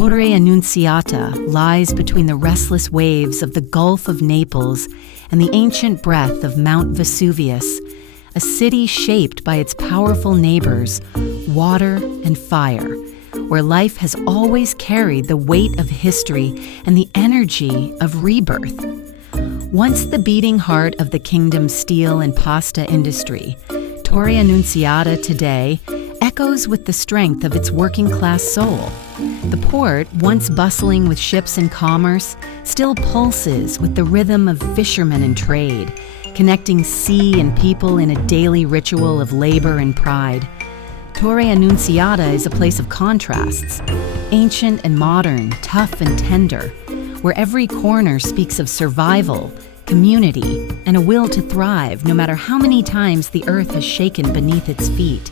Torre Annunziata lies between the restless waves of the Gulf of Naples and the ancient breath of Mount Vesuvius, a city shaped by its powerful neighbors, water and fire, where life has always carried the weight of history and the energy of rebirth. Once the beating heart of the kingdom's steel and pasta industry, Torre Annunziata today echoes with the strength of its working-class soul. The port, once bustling with ships and commerce, still pulses with the rhythm of fishermen and trade, connecting sea and people in a daily ritual of labor and pride. Torre Annunziata is a place of contrasts, ancient and modern, tough and tender, where every corner speaks of survival, community, and a will to thrive no matter how many times the earth has shaken beneath its feet.